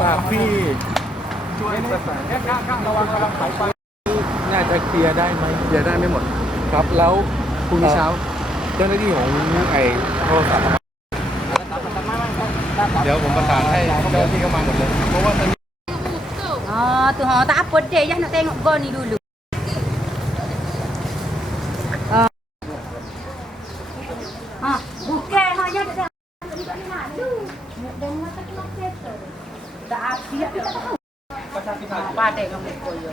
ฝากพี่ช่วยประสานระวังสายไฟน่าจะเคลียร์ได้ไหมเคลียร์ได้ไม่หมดครับแล้วพรุ่งนี้เช้าเจ้าหน้าที่ของไอ้โทรศัพท์เดี๋ยวผมประสานให้เจ้าหน้าที่เข้ามาหมดเลยเพราะว่าตอนนี้tuh tak apa deh, jangan nak tengok gol ni dulu. Bukan hanya ada tak asyik. Apa ada kamu koyo.